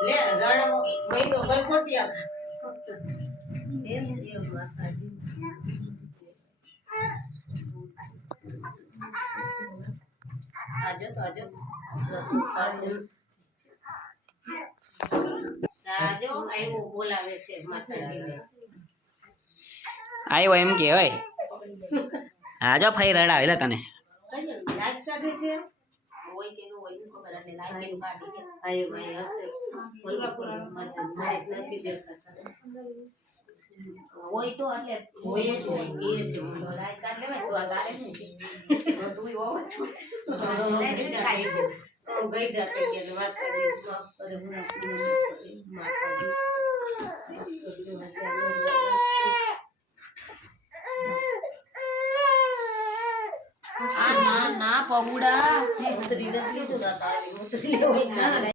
લે રણ મહિનો ગણપતિયા એમ એમ માતાજી આજો આવ્યો બોલાવે છે માતાજીને આવ્યો એમ કે હોય હા જો ફઈ રડાવે લે તને લાજ કાઢે છે હોય કે નો હોય ખબર અને લાજ કે કાઢી દે આયો ભાઈ હશે બોલવા માતાજી નથી દેખાતા હોય તો એટલે હોય જ નહીં કે છે લાજ કાઢ લેવાય તો આ તારે નહીં તો તું હોવ તો ગઈડા થઈ ગયા માતાજી માફ કરે માતાજી ના પગુડા ઉતરી નથી લીધું ના તારી ઉતરી લેવાય ના